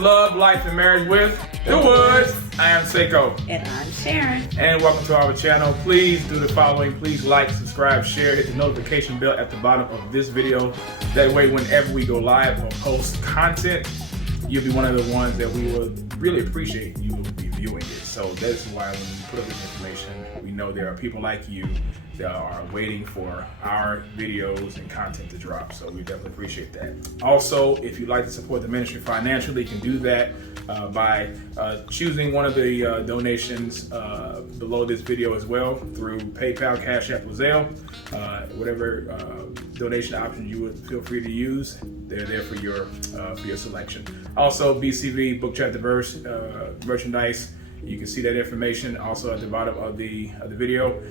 Love, Life, and Marriage with The Woods. I am Saiko. And I'm Sharon. And welcome to our channel. Please do the following. Please like, subscribe, share, hit the notification bell at the bottom of this video. That way, whenever we go live or post content, you'll be one of the ones that we will really appreciate. You will be viewing it. So that's why when we put up this information, we know there are people like you that are waiting for our videos and content to drop. So we definitely appreciate that. Also, if you'd like to support the ministry financially, you can do that by choosing one of the donations below this video as well through PayPal, Cash App, or Zelle. Whatever donation option you would feel free to use, they're there for your selection. Also, BCV Book Chapter Verse merchandise. You can see that information also at the bottom of the video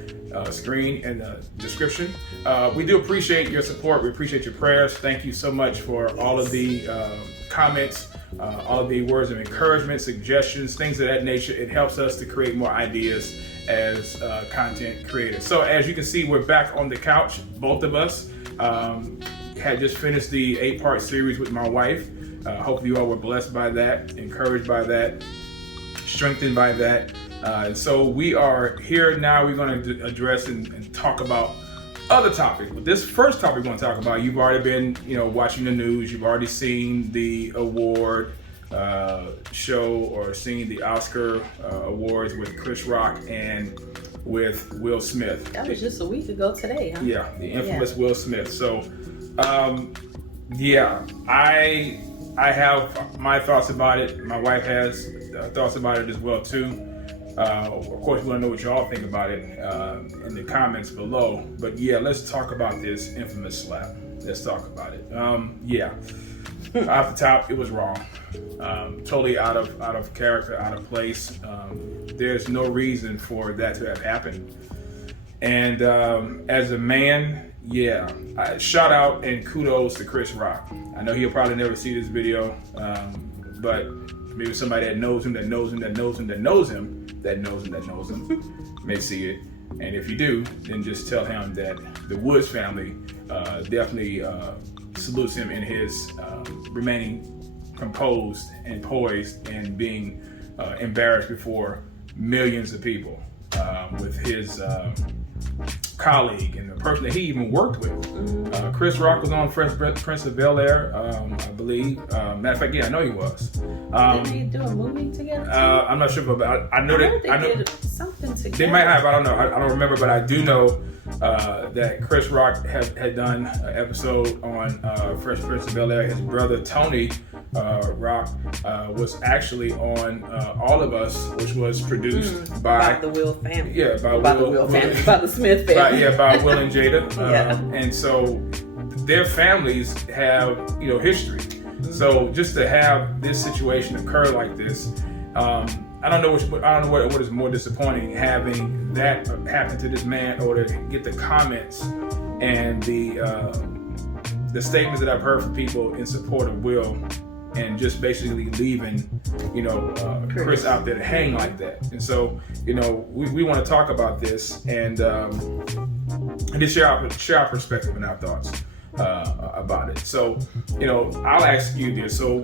screen and the description. We do appreciate your support. We appreciate your prayers. Thank you so much for all of the comments, all of the words of encouragement, suggestions, things of that nature. It helps us to create more ideas as content creators. So as you can see, we're back on the couch. Both of us had just finished the 8-part series with my wife. Hope you all were blessed by that, encouraged by that, strengthened by that. And so we are here now. We're going to address and talk about other topics. But this first topic we're going to talk about, you've already been, watching the news. You've already seen the award show or seen the Oscar awards with Chris Rock and with Will Smith. That was just a week ago today, huh? Yeah, the infamous Will Smith. So, I have my thoughts about it. My wife has thoughts about it as well too. Of course, we want to know what y'all think about it in the comments below. But yeah, let's talk about this infamous slap. Let's talk about it. Off the top, it was wrong. Totally out of character, out of place. There's no reason for that to have happened. And as a man, shout out and kudos to Chris Rock. I know he'll probably never see this video, but maybe somebody that knows him, may see it. And if you do, then just tell him that the Woods family definitely salutes him in his remaining composed and poised and being embarrassed before millions of people with his colleague and the person that he even worked with. Chris Rock was on Fresh Prince of Bel-Air, I believe. Matter of fact, I know he was. Did they do a movie together? I'm not sure, but I know they did something together. They might have. I don't know. I don't remember, but I do know that Chris Rock had done an episode on Fresh Prince of Bel-Air. His brother Tony Rock was actually on All of Us, which was produced by the Will family. Yeah, by the Smith family. By Will and Jada. Yeah. And so their families have history. So just to have this situation occur like this, I don't know what is more disappointing, having that happen to this man, or to get the comments and the statements that I've heard from people in support of Will, and just basically leaving, Chris out there to hang like that. And so, we want to talk about this and just share our perspective and our thoughts about it. So, I'll ask you this. So,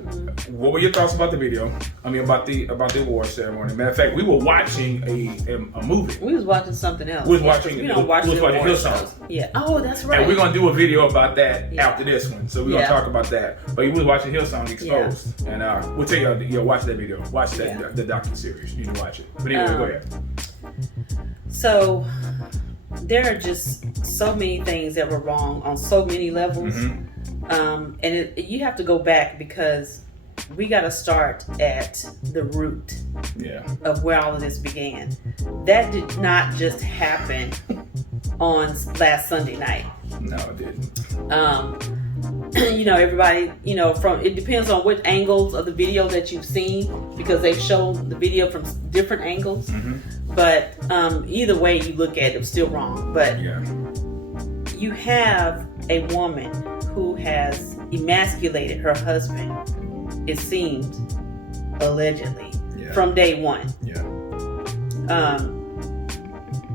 what were your thoughts about the video? About the award ceremony. Matter of fact, we were watching a movie. We was watching something else. We was watching Hillsong. Yeah. Oh, that's right. And we're gonna do a video about that after this one. So we're gonna talk about that. But we was watching Hillsong Exposed, and we'll tell you, watch that video, watch that the docuseries. You need to watch it. But anyway, go ahead. So there are just so many things that were wrong on so many levels. And you have to go back, because we got to start at the root of where all of this began. That did not just happen on last Sunday night. No, it didn't. Everybody, it depends on which angles of the video that you've seen, because they've shown the video from different angles. But either way you look at it, it's still wrong. But you have a woman who has emasculated her husband, it seems, allegedly, from day one.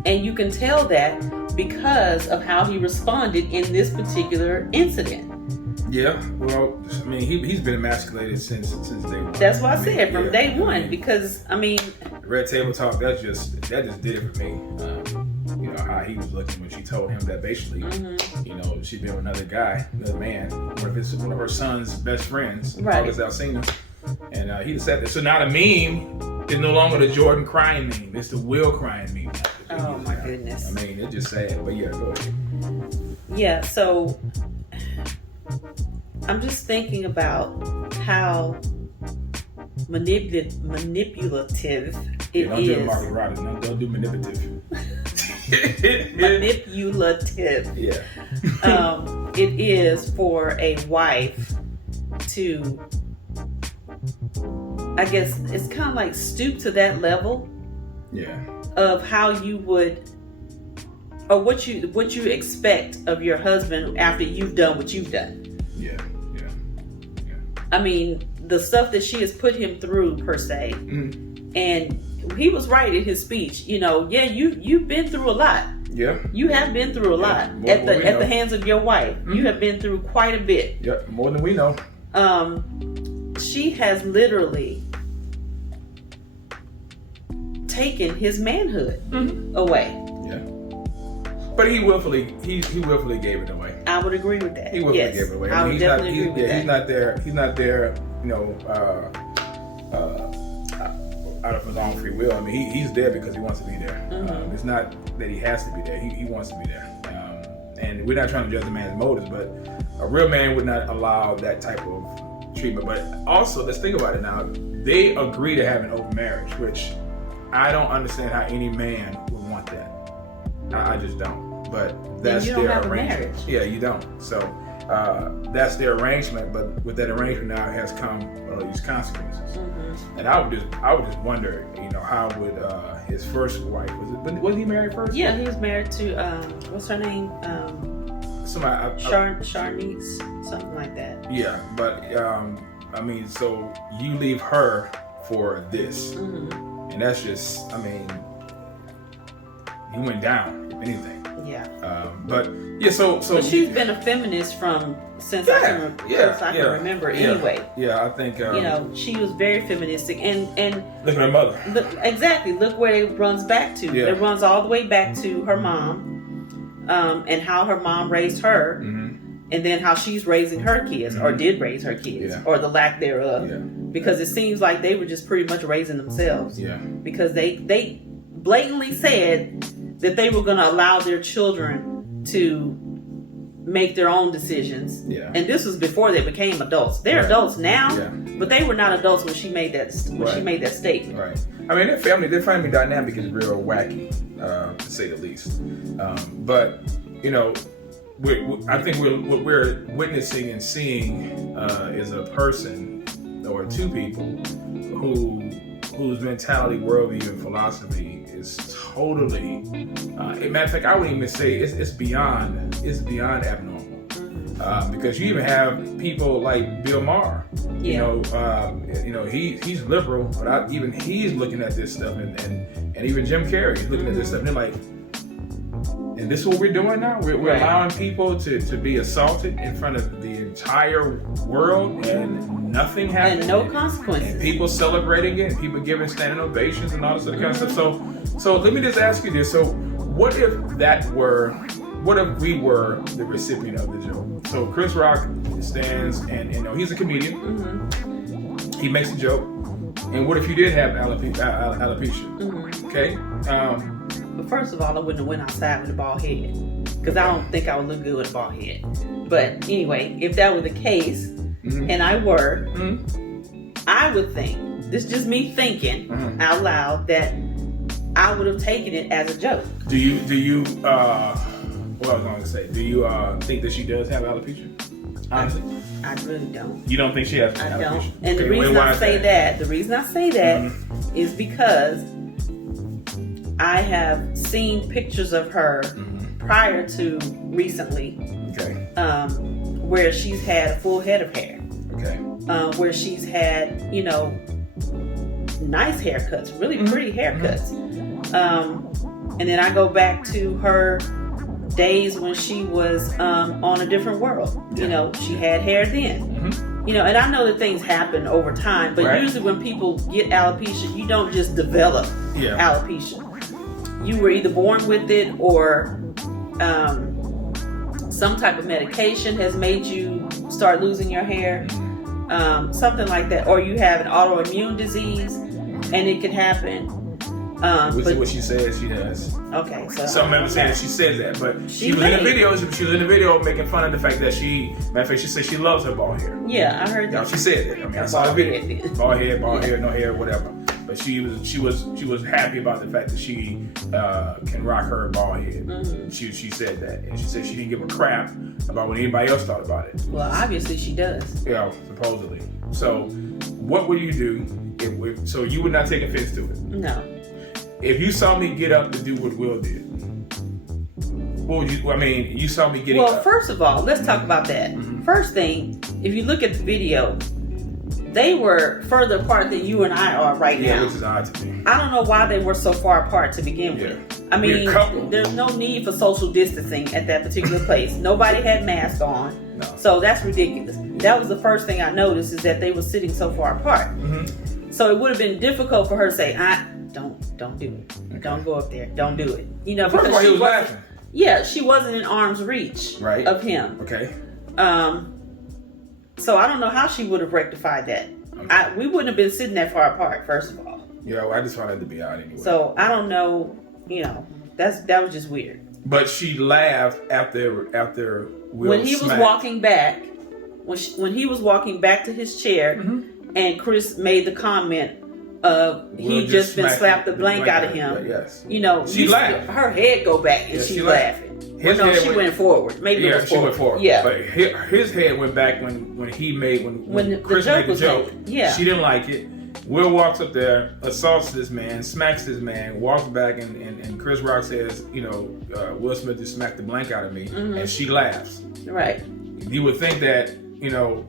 And you can tell that because of how he responded in this particular incident. Yeah, well, I mean, he's been emasculated since day one. That's what I said, from day one, because, I mean... Red Table Talk, that just did it for me. You know, how he was looking when she told him that basically, you know, she'd been with another guy, another man, one of her son's best friends, August Alsina. And he decided, so now the meme is no longer the Jordan crying meme, it's the Will crying meme. Oh my goodness. I mean, it's just sad, but yeah, go ahead. Yeah, so I'm just thinking about how manipulative it don't is. do Marty Rodgers, don't do manipulative. Manipulative. Yeah. It is for a wife to, I guess it's kind of like stoop to that level. Yeah. Of how you would, or what you expect of your husband after you've done what you've done. Yeah. I mean, the stuff that she has put him through, per se, and he was right in his speech. You know, yeah, you've been through a lot. Yeah. You have been through a lot at the hands of your wife. You have been through quite a bit. Yeah, more than we know. She has literally taken his manhood away. Yeah. But he willfully gave it away. I would agree with that. He willfully gave it away. I would definitely agree with that. He's not there, you know, out of his own free will. I mean, he's there because he wants to be there. It's not that he has to be there. He wants to be there. And we're not trying to judge the man's motives, but a real man would not allow that type of treatment. But also, let's think about it now. They agree to have an open marriage, which I don't understand how any man would want that. I just don't. But that's their arrangement. Yeah, you don't. So that's their arrangement. But with that arrangement now has come these consequences. And I would just wonder, you know, how would his first wife was he married first? Yeah, he was married to what's her name? Sharnice, something like that. Yeah, but I mean, so you leave her for this. And that's just, I mean, you went down, if anything. Yeah. But yeah, so she's been a feminist since I can remember. Anyway. Yeah, I think you know, she was very feministic, and look at her mother. Exactly. Look where it runs back to. Yeah. It runs all the way back to her mom, and how her mom raised her. And then how she's raising her kids, or did raise her kids, or the lack thereof. Yeah. Because it seems like they were just pretty much raising themselves. Yeah. Because they blatantly said that they were going to allow their children to make their own decisions. Yeah. And this was before they became adults. They're adults now, but they were not adults when she made that she made that statement. Right. I mean, their family dynamic is real wacky, to say the least. But you know, I think what we're witnessing and seeing is a person or two people whose mentality, worldview, and philosophy is totally. Matter of fact, I wouldn't even say it's beyond abnormal. Because you even have people like Bill Maher. You know, he's liberal, but even he's looking at this stuff, and even Jim Carrey is looking at this stuff, and they're like. And this is what we're doing now? We're allowing people to be assaulted in front of the entire world and nothing happening. And no consequences. And people celebrating it and people giving standing ovations and all this other kind of stuff. So let me just ask you this. So what if we were the recipient of the joke? So Chris Rock stands and you know, he's a comedian. He makes a joke. And what if you did have alopecia? Okay? But first of all, I wouldn't have went outside with a bald head, because I don't think I would look good with a bald head. But anyway, if that were the case, and I were, I would think, this is just me thinking out loud, that I would have taken it as a joke. Do you what I was going to say, do you think that she does have alopecia? Honestly? I really don't. You don't think she has alopecia? I don't. And the reason I say that is because I have seen pictures of her prior to recently, where she's had a full head of hair, where she's had, you know, nice haircuts, really pretty haircuts, and then I go back to her days when she was on a different world. Yeah. You know, she had hair then. Mm-hmm. You know, and I know that things happen over time, but Right. usually when people get alopecia, you don't just develop alopecia. You were either born with it, or some type of medication has made you start losing your hair. Something like that, or you have an autoimmune disease, and it can happen. Which is what she says she has. Okay, so Some members say that she says that, but she was in the video. She was in the video making fun of the fact that matter of fact, she said she loves her bald hair. Yeah, I heard that. She said that. I mean, I saw the video. Bald hair, no hair, whatever. But she was happy about the fact that she can rock her bald head. Mm-hmm. She said that, and she said she didn't give a crap about what anybody else thought about it. Well, obviously she does. Yeah, supposedly. So, what would you do if so you would not take offense to it? No. If you saw me get up to do what Will did, what would you? I mean, you saw me getting up. Well, first of all, let's talk about that. Mm-hmm. First thing, if you look at the video, they were further apart than you and I are right now. Yeah, which is odd to me. I don't know why they were so far apart to begin with. I mean, there's no need for social distancing at that particular place. Nobody had masks on. No. So that's ridiculous. That was the first thing I noticed, is that they were sitting so far apart. Mm-hmm. So it would have been difficult for her to say, don't do it. Okay. Don't go up there. Don't do it. You know, first of all, he was laughing. Yeah, she wasn't in arm's reach of him. Okay. So I don't know how she would have rectified that. Okay. We wouldn't have been sitting that far apart, first of all. Yeah, well, I just found that to be odd anyway. So I don't know, you know, that was just weird. But she laughed after Will when he was walking back, when he was walking back to his chair, mm-hmm. and Chris made the comment of he just been slapped the blank out of him. Yes. You know, she laughed. Her head go back and she's laughing. She went forward. Maybe it was forward. She went forward. Yeah. But his head went back when Chris made the joke. Yeah. She didn't like it. Will walks up there, assaults this man, smacks this man, walks back, and Chris Rock says, you know, Will Smith just smacked the blank out of me, mm-hmm. and she laughs. Right. You would think that, you know,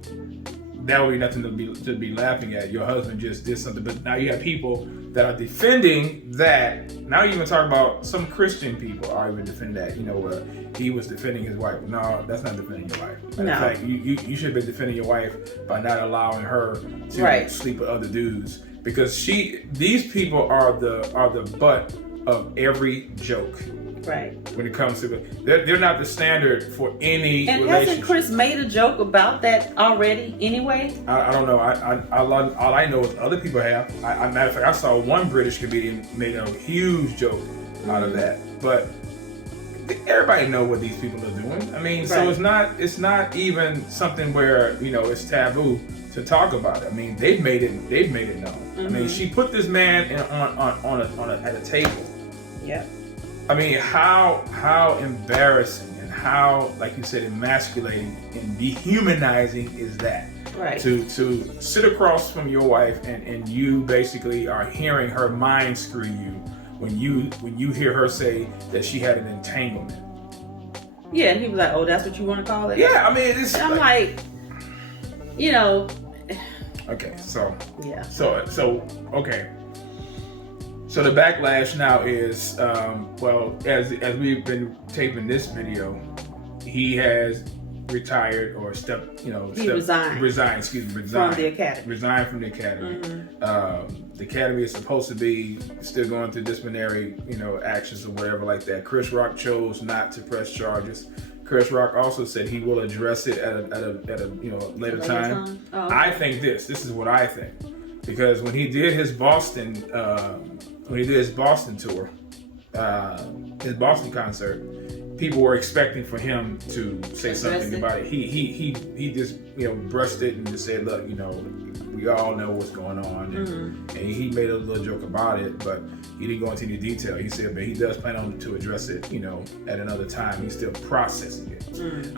that would be nothing to be laughing at. Your husband just did something, but now you have people that are defending that. Now you even talk about some Christian people are even defending that. You know, he was defending his wife. No, that's not defending your wife. In fact, you should have been defending your wife by not allowing her to sleep with other dudes, because these people are the butt of every joke. Right. When it comes to it, they're not the standard for any and relationship. Hasn't Chris made a joke about that already? Anyway, I don't know. All I know is other people have. Matter of fact, I saw one British comedian made a huge joke out of that. But everybody know what these people are doing. I mean, so it's not even something where, you know, it's taboo to talk about it. I mean, they've made it known. Mm-hmm. I mean, she put this man at a table. Yeah. I mean, how embarrassing and how, like you said, emasculating and dehumanizing is that? Right. To sit across from your wife and you basically are hearing her mind screw you when you hear her say that she had an entanglement. Yeah, and he was like, "Oh, that's what you want to call it?" Yeah, I mean, it's. And I'm like, you know. Okay, so. Yeah. So okay. So the backlash now is, well, as we've been taping this video, he has retired or resigned from the academy. Resigned from the academy. Mm-hmm. The academy is supposed to be still going through disciplinary, you know, actions or whatever like that. Chris Rock chose not to press charges. Chris Rock also said he will address it at a later time. Oh, okay. I think this is what I think, because when he did his Boston tour, his Boston concert, people were expecting for him to say something about it. He just, you know, brushed it and just said, look, you know, we all know what's going on, and he made a little joke about it, but he didn't go into any detail. He said, but he does plan on to address it, you know, at another time. He's still processing it.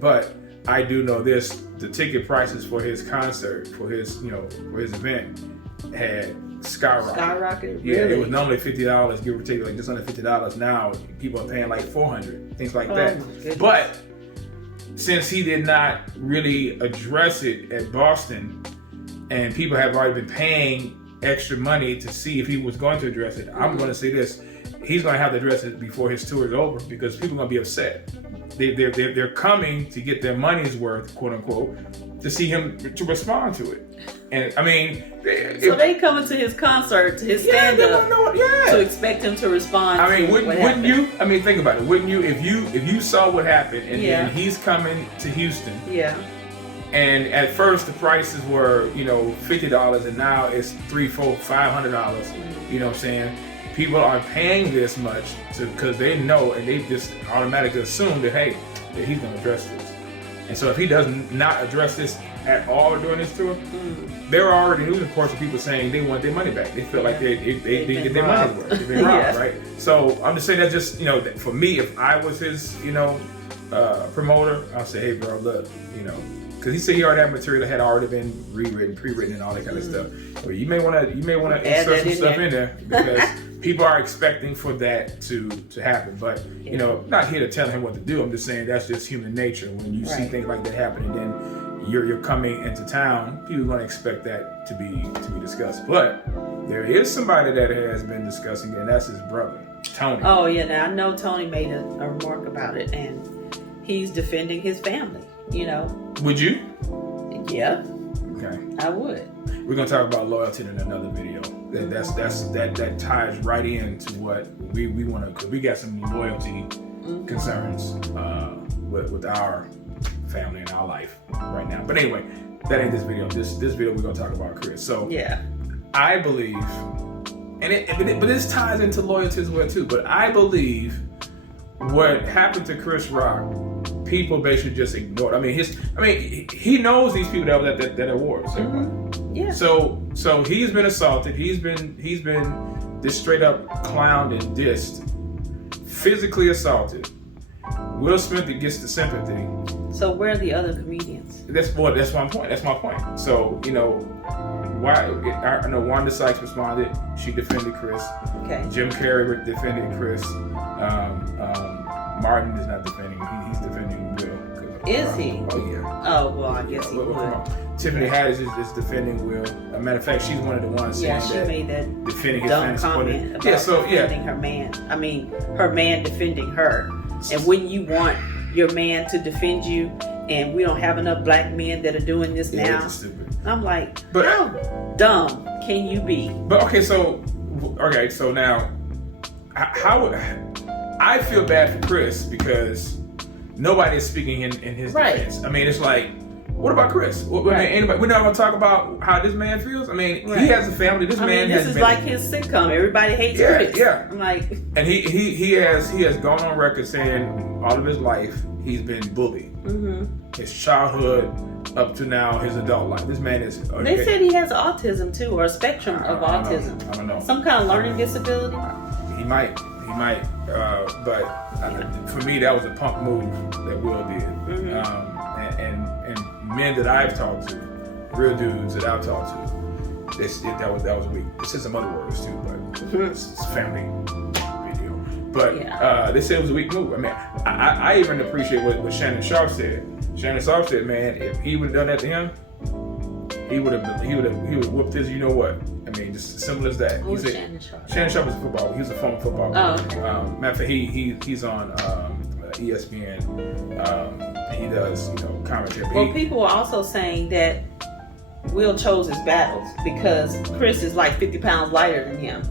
But I do know this: the ticket prices for his concert, for his event, had skyrocketed. Yeah, really? It was normally $50, give or take, like just under $50. Now people are paying like $400, things like that. But since he did not really address it at Boston, and people have already been paying extra money to see if he was going to address it, I'm going to say this: he's going to have to address it before his tour is over because people are going to be upset. They're coming to get their money's worth, quote unquote, to see him to respond to it. And I mean, so they coming to his concert, to his stand up, to expect him to respond. I mean, wouldn't you? I mean, think about it. Wouldn't you if you saw what happened and he's coming to Houston? Yeah. And at first the prices were, $50, and now it's $300, $400, $500. You know what I'm saying? People are paying this much because they know, and they just automatically assume that that he's going to address this. And so if he does not address this at all during this tour, there are already news reports of people saying they want their money back. They feel like they didn't get their money's worth. They've been robbed, right? So I'm just saying that just, for me, if I was his, promoter, I'll say, hey, bro, look, because he said he already had material that had already been rewritten, pre-written, and all that kind of stuff. But you may want to insert some stuff in there because people are expecting for that to happen. But not here to tell him what to do. I'm just saying that's just human nature. When you see things like that happen, and then you're coming into town, people are going to expect that to be discussed. But there is somebody that has been discussing it, and that's his brother, Tony. Oh yeah, now I know Tony made a remark about it, and he's defending his family. Would you? Yeah. Okay. I would. We're gonna talk about loyalty in another video. That ties right into what we want to. Cause we got some loyalty concerns with our family and our life right now. But anyway, that ain't this video. This video we're gonna talk about Chris. So yeah, I believe, but this ties into loyalty as well too. But I believe what happened to Chris Rock, people basically just ignored. I mean, he knows these people that was at that awards. Yeah. So he's been assaulted. He's been just straight up clowned and dissed, physically assaulted. Will Smith gets the sympathy. So where are the other comedians? That's my point. That's my point. So why? I know Wanda Sykes responded. She defended Chris. Okay. Jim Carrey defended Chris. Martin is not defending him. He's defending Will. Is he? Oh yeah. Oh well, I guess he would. Tiffany Haddish is defending Will. As a matter of fact, she's one of the ones saying she made that defending his dumb comment about defending her man. I mean, her man defending her. And wouldn't you want your man to defend you? And we don't have enough black men that are doing this now. It's stupid. I'm like, how dumb can you be? But so now, how I feel bad for Chris because nobody is speaking in his defense. I mean, it's like, what about Chris? I mean, anybody? We're not going to talk about how this man feels. I mean, he has a family. This is like his sitcom. Everybody hates Chris. Yeah. I'm like, and he has gone on record saying all of his life he's been bullied. His childhood up to now, his adult life. This man is. They said he has autism too, or a spectrum of autism. I don't know. Some kind of learning disability. He might. But for me, that was a punk move that Will did. And men that I've talked to, real dudes that I've talked to, that was weak. It said some other words too, but it's family video. But they said it was a weak move. I mean, I even appreciate what Shannon Sharp said. Shannon Sharp said, man, if he would have done that to him, he would have whooped his. You know what? I mean, just as simple as that. Who's Shannon Sharp? Shannon Sharp was a footballer. He was a former footballer. Oh, okay. Matter of fact, he's on ESPN. And he does commentary. Well, people were also saying that Will chose his battles because Chris is like 50 pounds lighter than him.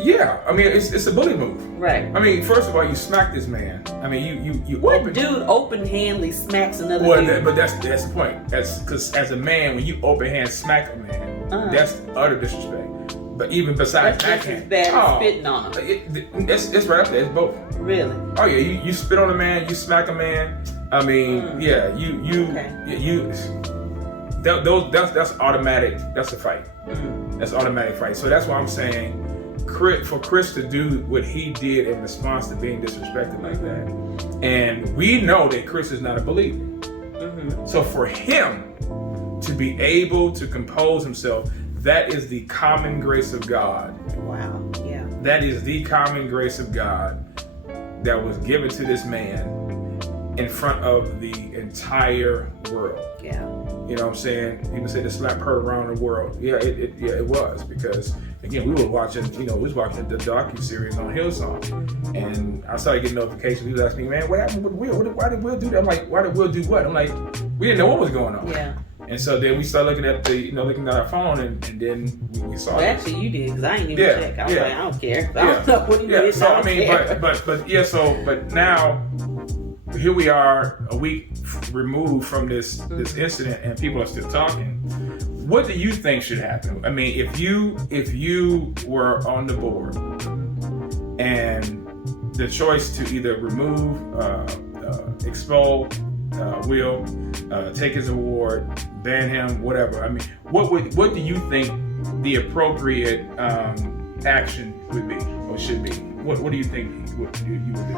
Yeah, I mean, it's a bully move. Right. I mean, first of all, you smack this man. I mean, you what dude open-handedly smacks another dude? But that's the point. Because as a man, when you open-hand smack a man, that's utter disrespect. But even besides that's just as bad as spitting on him. It's right up there. It's both. Really? Oh yeah, you spit on a man, you smack a man. I mean, that's automatic. That's a fight. That's an automatic fight. So that's why I'm saying, for Chris to do what he did in response to being disrespected like that, and we know that Chris is not a believer. So for him to be able to compose himself, that is the common grace of God. Wow. Yeah. That is the common grace of God that was given to this man in front of the entire world. Yeah. You know what I'm saying? People say the slap heard around the world. Yeah, it was, because again, we was watching the docu-series on Hillsong, and I started getting notifications. He was asking me, man, what happened with Will? Why did Will do that? I'm like, why did Will do what? I'm like, we didn't know what was going on. Yeah. And so then we started looking at our phone, and then we saw. Well, actually, you did, because I ain't even check. I was like, I don't care. I don't know what he did. So I mean, but now here we are, a week removed from this incident, and people are still talking. What do you think should happen? I mean, if you were on the board and the choice to either remove, expel Will, take his award, ban him, whatever. I mean, what do you think the appropriate action would be or should be? What do you think you would do?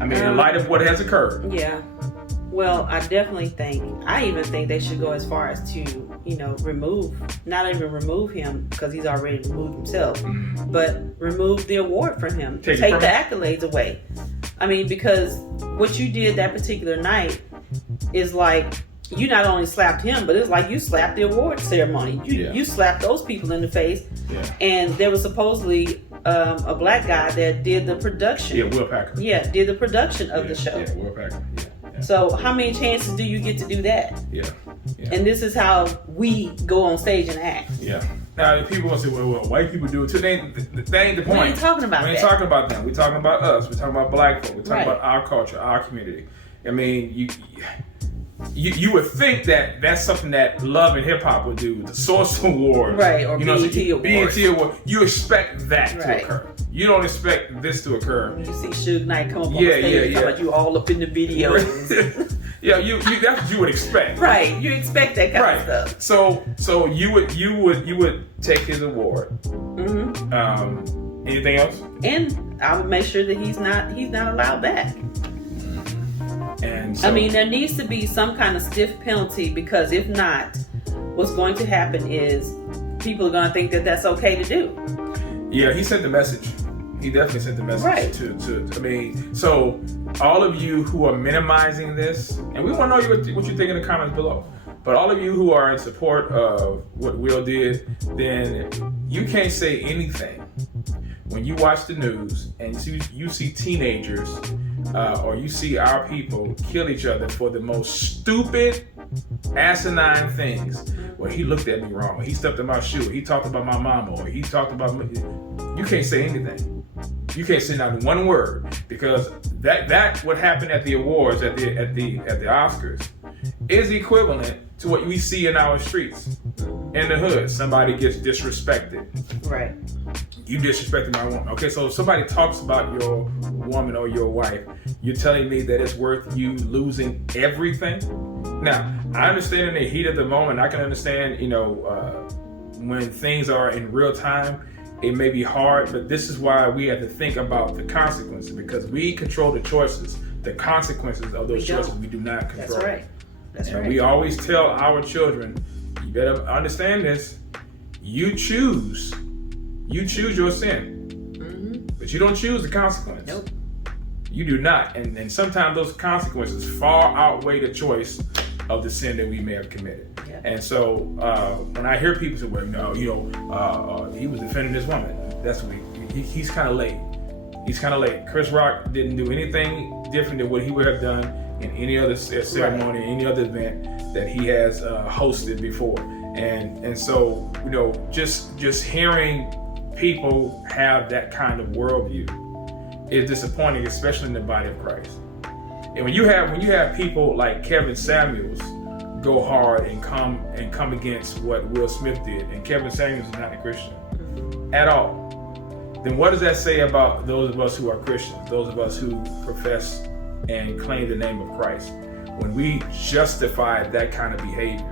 I mean, in light of what has occurred. Yeah. Well, I even think they should go as far as to, not even remove him because he's already removed himself, but remove the award from him. Take the accolades away. I mean, because what you did that particular night is like, you not only slapped him, but it's like you slapped the award ceremony. You slapped those people in the face. Yeah. And there was supposedly a black guy that did the production. Yeah, Will Packer. Yeah, did the production of the show. Yeah, Will Packer. Yeah. So how many chances do you get to do that? Yeah. And this is how we go on stage and act. Yeah. Now, people will say, well, white people do it too. They ain't the point. We ain't talking about that. We ain't talking about them. We're talking about us. We're talking about black folk. We're talking about our culture, our community. I mean, you would think that that's something that Love and Hip Hop would do, the Source Award, right? Or BET Award. You expect that to occur. You don't expect this to occur. You see Suge Knight come up on the stage, talking about you all up in the video. Yeah, that's what you would expect. Right, you expect that kind of stuff. So you would take his award. Anything else? And I would make sure that he's not allowed back. And so, I mean, there needs to be some kind of stiff penalty, because if not, what's going to happen is people are going to think that that's okay to do. Yeah, he sent the message. He definitely sent the message to I mean, so all of you who are minimizing this, and we want to know what you think in the comments below, but all of you who are in support of what Will did, then you can't say anything when you watch the news and you see teenagers or you see our people kill each other for the most stupid, asinine things. Well, he looked at me wrong. He stepped in my shoe. He talked about my mama. Or he talked about me. You can't say anything. You can't say not one word, because that what happened at the awards at the Oscars is equivalent to what we see in our streets in the hood. Somebody gets disrespected. Right. You disrespected my woman. Okay, so if somebody talks about your woman or your wife, you're telling me that it's worth you losing everything? Now, I understand in the heat of the moment. I can understand, when things are in real time, it may be hard, but this is why we have to think about the consequences, because we control the choices. The consequences of those choices we do not control. That's right. We always tell our children, you better understand this. You choose your sin, but you don't choose the consequence. Nope. You do not, and sometimes those consequences far outweigh the choice of the sin that we may have committed. Yeah. And so when I hear people say, well, he was defending this woman, that's what he's kind of late. He's kind of late. Chris Rock didn't do anything different than what he would have done in any other ceremony, any other event that he has hosted before. And so, just hearing people have that kind of worldview is disappointing, especially in the body of Christ. And when you have people like Kevin Samuels go hard and come against what Will Smith did, and Kevin Samuels is not a Christian at all, then what does that say about those of us who are Christians, those of us who profess and claim the name of Christ, when we justify that kind of behavior?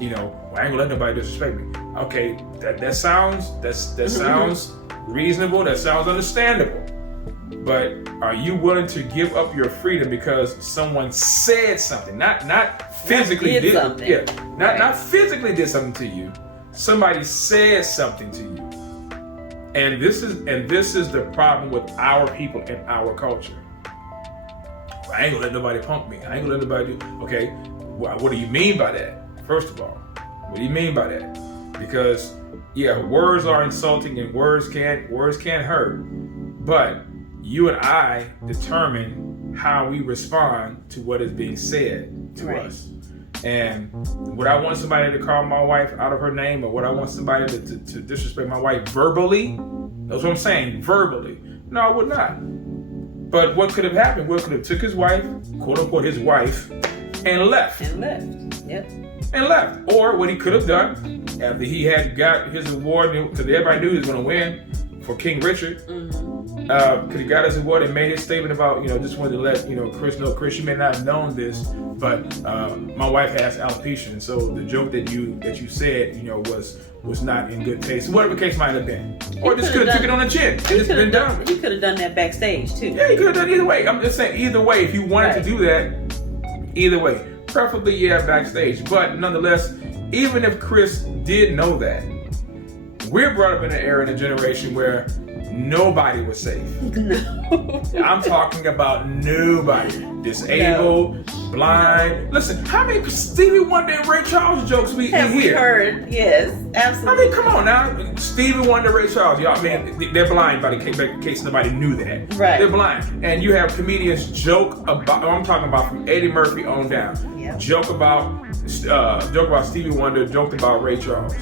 I ain't gonna let nobody disrespect me. Okay, that sounds reasonable. That sounds understandable. But are you willing to give up your freedom because someone said something? Not physically did something. Yeah, not physically did something to you. Somebody said something to you. And this is the problem with our people and our culture. I ain't gonna let nobody punk me. I ain't gonna let nobody do. Okay, what do you mean by that? First of all, what do you mean by that? Because words are insulting and words can hurt, but you and I determine how we respond to what is being said to us. And would I want somebody to call my wife out of her name, or would I want somebody to disrespect my wife verbally? That's what I'm saying, verbally. No, I would not. But what could have happened? Will could have took his wife, quote unquote his wife, and left. Yep. And left. Or what he could have done after he had got his award, because everybody knew he was going to win for King Richard. Could he got his award and made his statement about, just wanted to let Chris know. Chris, you may not have known this, but my wife has alopecia, and so the joke that you said, was not in good taste. Whatever the case might have been, or just could have took it on the chin. It's been done. He could have done that backstage too. Yeah, he could have done either way. I'm just saying, either way, if you wanted to do that, either way, preferably backstage. But nonetheless, even if Chris did know that, we're brought up in an era and a generation where nobody was safe. No. I'm talking about nobody. Disabled, blind. Listen, how many Stevie Wonder and Ray Charles jokes we hear? Heard? Yes, absolutely. Come on now. Stevie Wonder, Ray Charles. Y'all, they're blind, by the case nobody knew that. Right. They're blind. And you have comedians joke about, I'm talking about from Eddie Murphy on down. Yep. Joke about Stevie Wonder, joked about Ray Charles.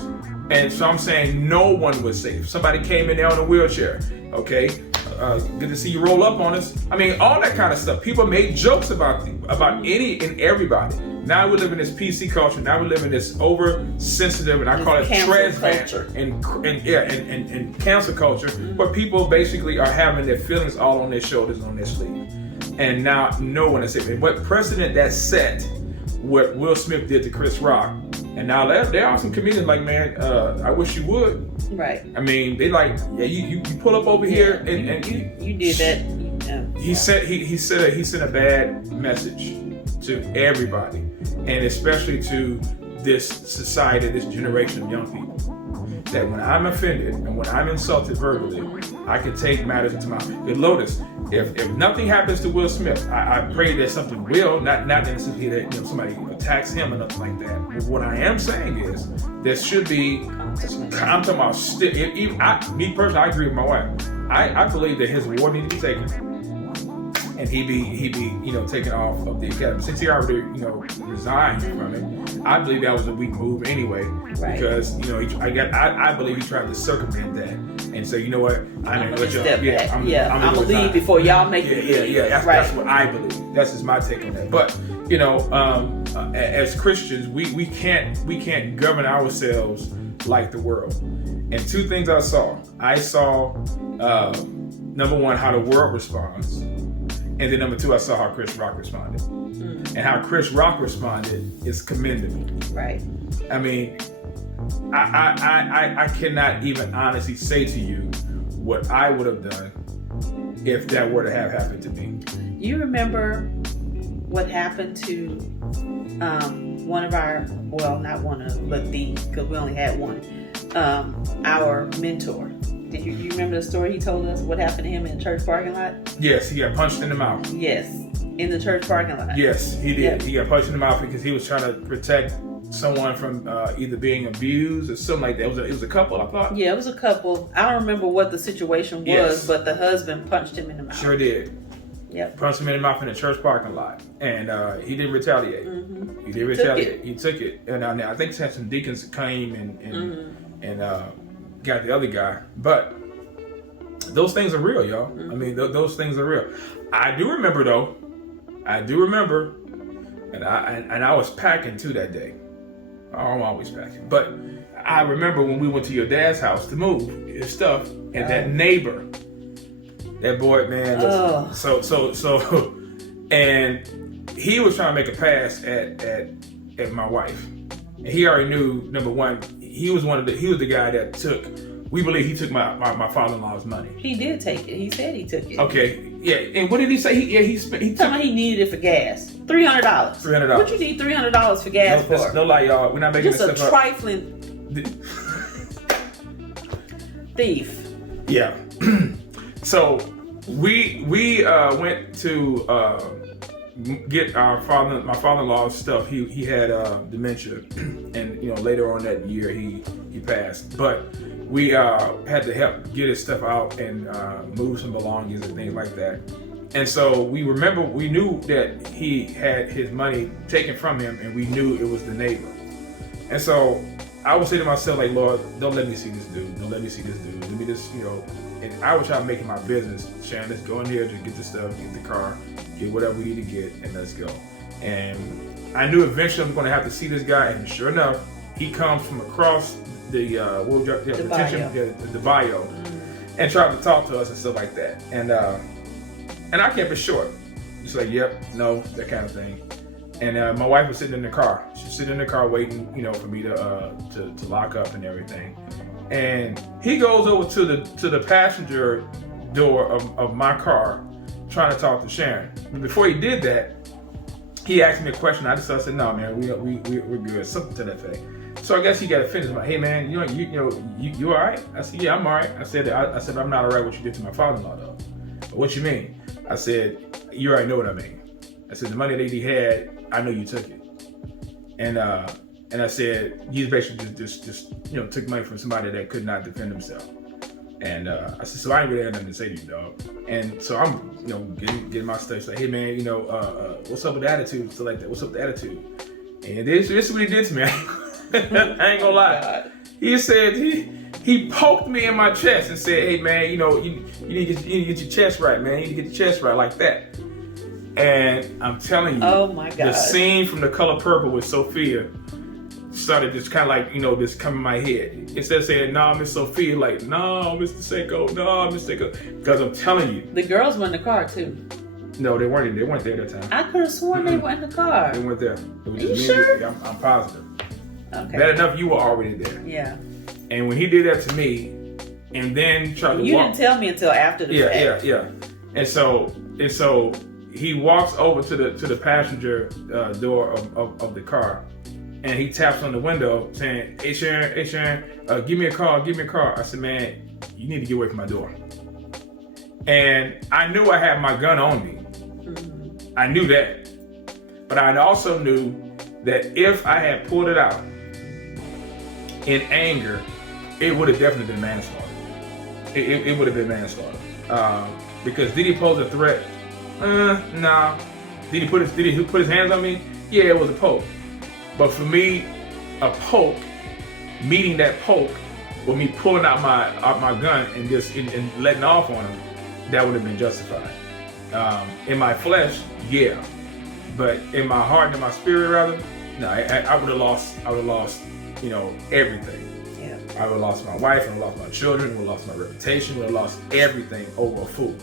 And so I'm saying no one was safe. Somebody came in there on a wheelchair. Okay, good to see you roll up on us. All that kind of stuff. People made jokes about any and everybody. Now we live in this PC culture. Now we live in this oversensitive, and I call it trash culture and cancel culture, where people basically are having their feelings all on their shoulders, on their sleeve. And now no one is safe. And what precedent that set, what Will Smith did to Chris Rock. And now there are some comedians like, man, I wish you would. Right. They like, you pull up over here and you did that. He sent a bad message to everybody, and especially to this society, this generation of young people. That when I'm offended and when I'm insulted verbally, I can take matters into my own. Lotus, if nothing happens to Will Smith, I pray that something will, not necessarily that somebody attacks him or nothing like that. But what I am saying is there should be. I'm talking about me personally. I agree with my wife. I believe that his award needs to be taken. And he be taken off of the academy. Since he already resigned from it, I believe that was a weak move anyway. Right. Because I believe he tried to circumvent that and say, you know what, I'm gonna leave before y'all make it. That's what I believe. That's just my take on that. But as Christians, we can't govern ourselves like the world. And two things I saw. I saw number one, how the world responds. And then number two, I saw how Chris Rock responded. And how Chris Rock responded is commendable. Right. I cannot even honestly say to you what I would have done if that were to have happened to me. You remember what happened to one of our, well, not one of, but because we only had one, our mentor. Did you remember the story he told us? What happened to him in the church parking lot? Yes, he got punched in the mouth. Yes, in the church parking lot. Yes, he did. Yep. He got punched in the mouth because he was trying to protect someone from either being abused or something like that. It was a couple, I thought. Yeah, it was a couple. I don't remember what the situation was, but the husband punched him in the mouth. Sure did. Yep. Punched him in the mouth in the church parking lot, and he didn't retaliate. Mm-hmm. He didn't retaliate. He took it, and I think some deacons came and got the other guy, but. Those things are real, y'all. Mm-hmm. Those things are real. I do remember, and I was packing too that day. I'm always packing, but I remember when we went to your dad's house to move his stuff, and that neighbor, that boy, man. Listen, so, and he was trying to make a pass at my wife, and he already knew. Number one, he was the guy that took. We believe he took my father-in-law's money. He did take it. He said he took it. Okay, yeah. And what did he say? He told me he needed it for gas. $300. $300. What you need $300 for gas for? No lie, y'all. We're not making just this a trifling thief. Yeah. So we went to get my father-in-law's stuff. He had dementia, and later on that year he passed. But we had to help get his stuff out and move some belongings and things like that. And so we knew that he had his money taken from him, and we knew it was the neighbor. And so I would say to myself, like, Lord, don't let me see this dude. Don't let me see this dude. Let me just, and I would try to make it my business. Sharon, let's go in here to get the stuff, get the car, get whatever we need to get, and let's go. And I knew eventually I'm going to have to see this guy, and sure enough, he comes from across the bayou, and tried to talk to us and stuff like that. And I kept it short. Just like, yep, no, that kind of thing. And my wife was sitting in the car. She's sitting in the car waiting, for me to lock up and everything. And he goes over to the passenger door of my car, trying to talk to Sharon. But before he did that, he asked me a question. I said, no, man, we're good. Something to that effect. So I guess he got to finish. I'm like, hey, man, you all right? I said, yeah, I'm all right. I said, I'm not all right what you did to my father-in-law, though. But what you mean? I said, you already know what I mean. I said, the money that he had, I know you took it. And I said, you basically just took money from somebody that could not defend himself. And I said, so I ain't really had nothing to say to you, dog. And so I'm, getting my stuff. Like, hey, man, what's up with the attitude? So like that, what's up with the attitude? And this is what he did to me. I ain't gonna lie. God. He said he poked me in my chest and said, hey, man, you need to get your chest right, man. You need to get your chest right like that. And I'm telling you, oh my God, the scene from The Color Purple with Sophia started just kind of like, just come in my head. Instead of saying, nah, Miss Sophia, like, no, Mr. Seiko, no, Mr. Seiko. Because I'm telling you. The girls were in the car too. No, they weren't there that time. I could have sworn they were in the car. They weren't there. It was Are you just sure? I'm positive. Okay. Bad enough you were already there. Yeah. And when he did that to me, and then tried to walk. You didn't tell me until after the fact. Yeah. And so he walks over to the passenger door of the car, and he taps on the window saying, hey Sharon, give me a car. I said, man, you need to get away from my door. And I knew I had my gun on me. Mm-hmm. I knew that. But I also knew that if I had pulled it out in anger, it would have definitely been manslaughter. It would have been manslaughter. Because did he pose a threat? Nah. Did he put his hands on me? Yeah, it was a poke. But for me, a poke, meeting that poke, with me pulling out my gun and just and letting off on him, that would have been justified. In my flesh, yeah, but in my heart and in my spirit, rather, no. I would have lost. Everything. Yeah. I would have lost my wife. I would have lost my children. I would have lost my reputation. I would have lost everything over a fool.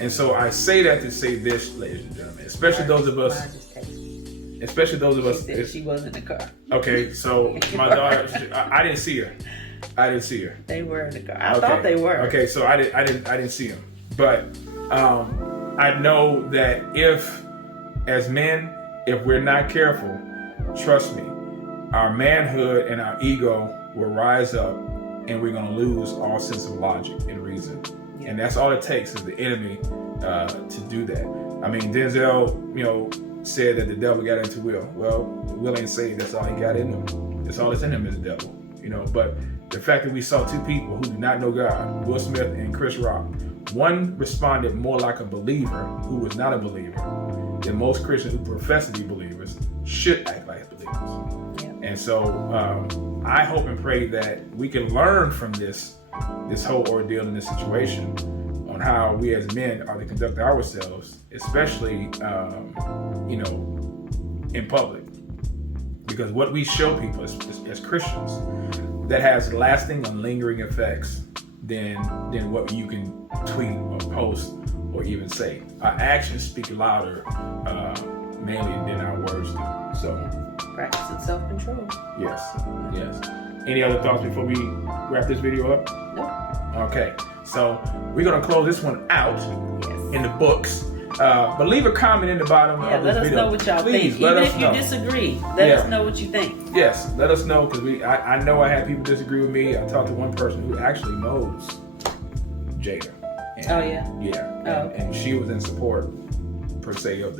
And so I say that to say this, ladies and gentlemen, especially those of us. She was in the car. Okay, so my daughter, I didn't see her. They were in the car. I thought they were. Okay, so I didn't see them. But I know that as men, if we're not careful, trust me, our manhood and our ego will rise up, and we're going to lose all sense of logic and reason. Yeah. And that's all it takes is the enemy to do that. I mean, Denzel, said that the devil got into Will. Well, Will ain't saying that's all he got in him. That's all that's in him is the devil. But the fact that we saw two people who do not know God, Will Smith and Chris Rock, one responded more like a believer who was not a believer than most Christians who profess to be believers should act like believers. Yeah. And so I hope and pray that we can learn from this whole ordeal in this situation on how we as men are to conduct ourselves, especially, in public. Because what we show people as Christians, that has lasting and lingering effects than what you can tweet or post or even say. Our actions speak louder, mainly than our words do. So, practicing self-control. Yes. Any other thoughts before we wrap this video up? No. Okay, so we're gonna close this one out in the books. But leave a comment in the bottom of this video. Let us know what y'all think. Even if you disagree, let us know what you think. Yes, let us know, because I know I had people disagree with me. I talked to one person who actually knows Jada. And, oh yeah. Yeah. And she was in support per se of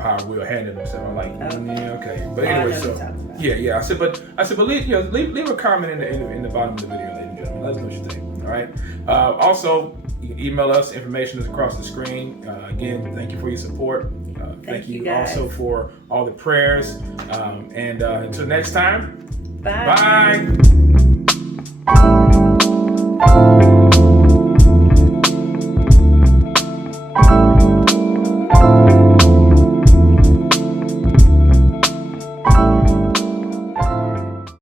how Will handled himself. I'm like, yeah, okay. But anyway, so yeah. I said, but leave a comment in the bottom of the video, ladies and gentlemen. Let us know what you think. All right. Also, you can email us. Information is across the screen. Again, thank you for your support. Thank you also for all the prayers. And until next time, bye.